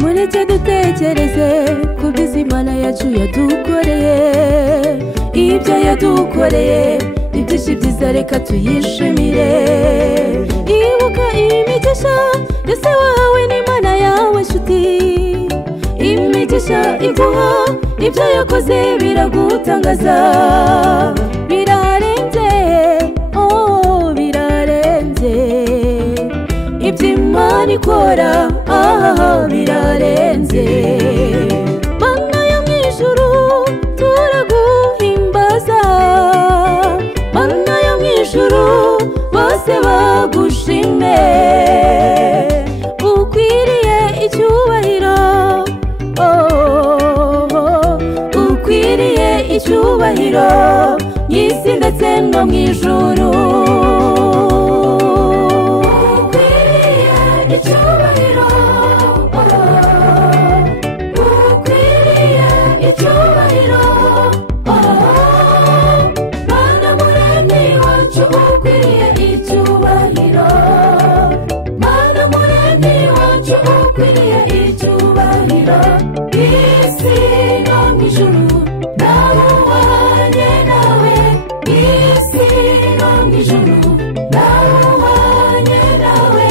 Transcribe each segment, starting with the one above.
Mureke dutekereze kubwiza Imana yacu yadukoreye, ibyo yadukoreye ni byinshi byiza, reka tuyishimire. Ibuka imigisha yose wahawe n'Imana yawe nshuti, imigisha iguha ibyo yakoze biragutangaza, birarenze, oh birarenze ibyo Imana ikora, birarenze. Mana yo mw'ijuru turaguhimbaza, Mana yo mw'ijuru bose bagushime, ukwiriye icyubahiro, ukwiriye icyubahiro mw'isi ndetse no mw'ijuru. Icyubahiro, ukwiriye icyubahiro, Mana muremyi wacu ukwiriye icyubahiro, Mana muremyi wacu ukwiriye icyubahiro, isi no mw'ijuru nabuhanye nawe, isi no mw'ijuru nabuhanye nawe.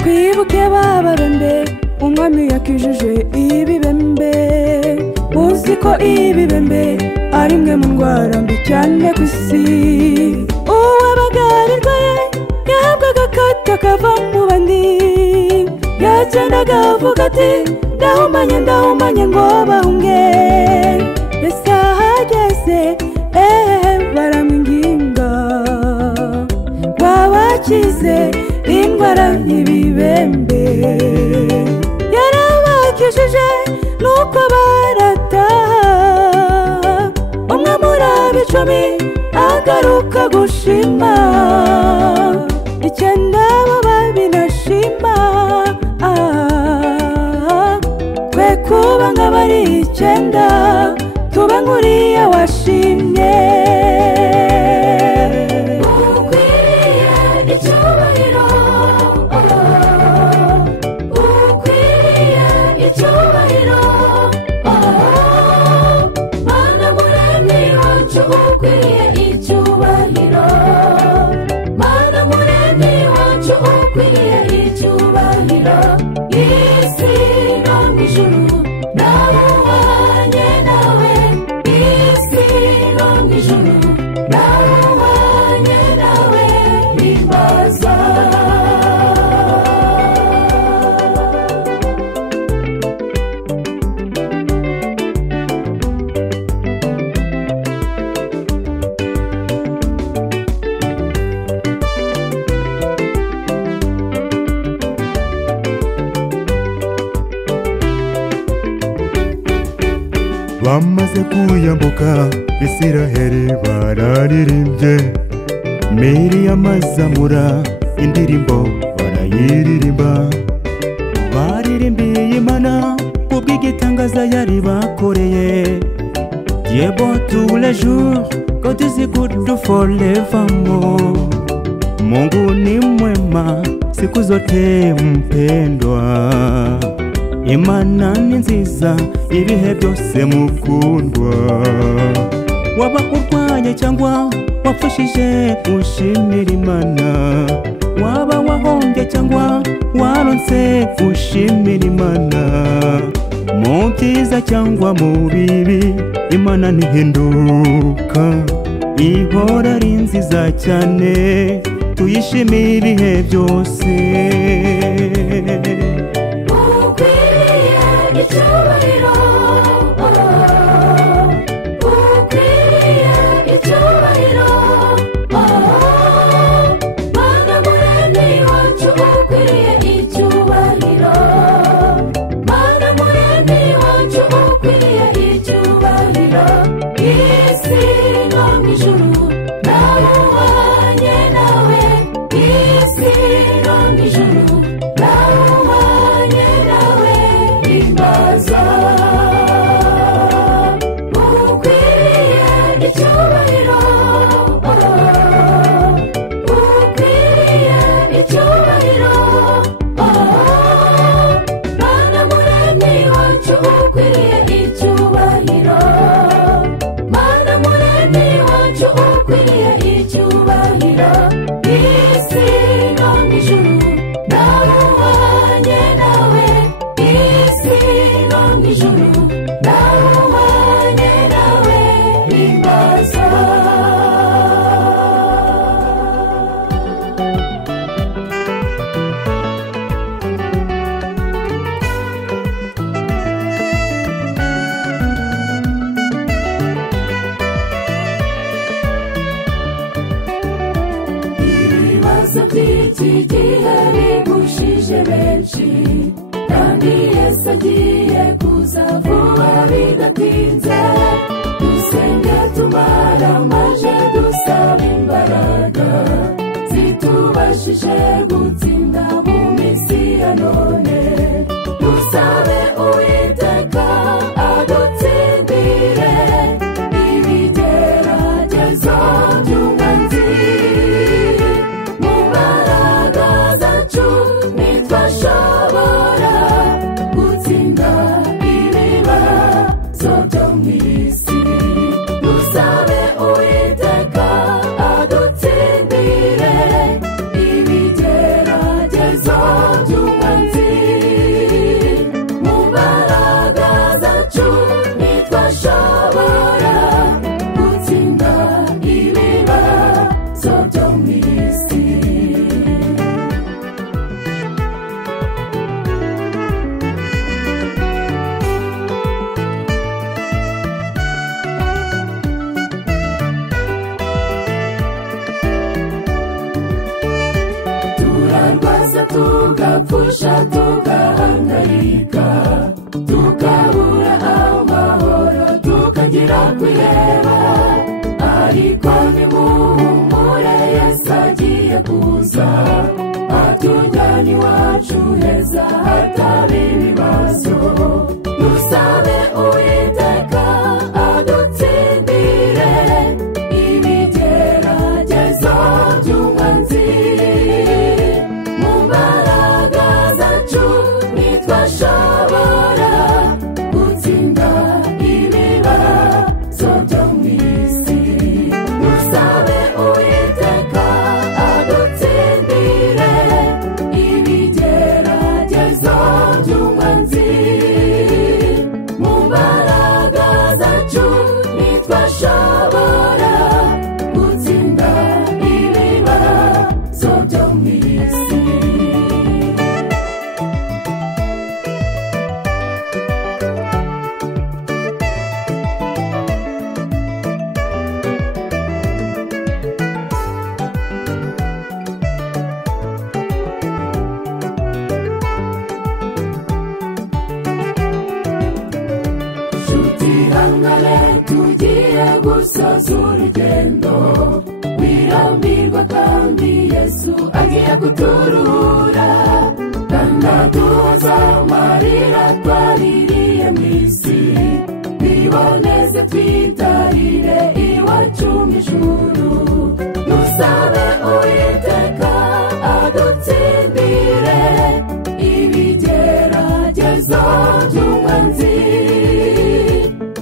Twibuke bababembe umwami yakijije ibibembe, muzi ko ibibembe ari imwe mu ndwara mbi cyane ku isi. Uwabagarirwa ye yahabwaga akato kava mu bandi, yagendaga avuga ati ndahumanye ndahumanye ngo bahunge. Yesu ahageze baramwinginga wabakize indwara y'ibibembe, yarabakijije nuko barataha. Umwe muri ab'icumi agaruka gushima, icyenda bo babinashima, twe kuba nk'abari icyenda tuba nk'uriya washimye. Ukwiriye icyubahiro, ukwiriye icyubahiro, Mana muremyi wacu ukwiriye icyubahiro, Mana muremyi wacu ukwiriye icyubahiro, isi no mw'ijuru nabuhanye nawe, isi no mw'ijuru nabuhanye nawe. Himbaza bamaze kuyambuka Isiraheli bararirimbye, Miriyamu azamura indirimbo barayiririmba, baririmbiye Imana kubw'igitangaza yari bakoreye. Dieu bon tous les jours, God is good forevermore. Mungu ni mwema siku zote mpendwa, Imana ni nziza ibihe byose mukundwa. Waba urwaye cyangwa wapfushije ushimira Imana, waba wahombye cyangwa waronse ushimira Imana, mu byiza cyangwa mu bibi Imana ntihinduka, ihora ari nziza cyane tuyishimire ibihe byose. ijuru nahumanye nawe imbaza. Ibibazo by'iki gihe bigushije benshi, kandi Yesu agiye kuza vuba bidatinze. Dusenge tumara amaje dusaba imbaraga zitubashije gutsinda mu minsi ya none. Dusabe Uwiteka adutsindire ibigeragezo by'umwanzi. Mu mbaraga zacu ntitwashobora gutsinda ibibazo byo mu isi. Dusabe Uwiteka adutsindire ibigeragezo by'umwanzi. Mu mbaraga zacu ntitwashobora gutsinda ibibazo byo mu isi. Turarwaza tugapfusha tugahangayika, tukabura amahoro tukagira kwiheba. Ariko nimuhumure, Yesu agiye kuza atujyana iwacu heza hatari ibibazo. Dusabe Uwiteka adutsindire ibigeragezo by'umwanzi. Mu mbaraga zacu ntitwashobora gutsinda ibibazo byo mu isi. Dusabe Uwiteka adutsindire ibigeragezo by'umwanzi. Mu mbaraga zacu ntitwashobora gutsinda ibibazo byo mu isi. Ihangane tugiye gusoza urugendo, wirambirwa kandi Yesu agiye kuturuhura. Kandi aduhoza amarira twaririye mu isi, twiboneze twitarire iwacu mu ijuru. Dusabe Uwiteka adutsindire ibigeragezo by'umwanzi.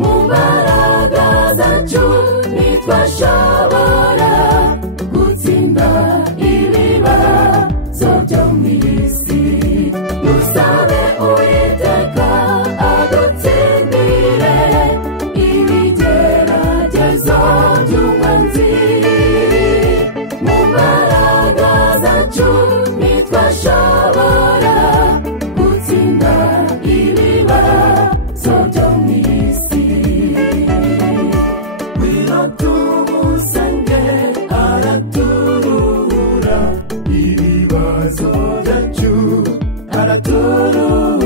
Mu mbaraga zacu ntitwashobora gutsinda ibibazo byo mu isi. Dusabe Uwiteka adutsindire ibigeragezo by'umwanzi. Mu mbaraga zacu ntitwashobora gutsinda ibibazo byo mu isi. Tumusange araturuhura ibibazo byacu, araturuhura.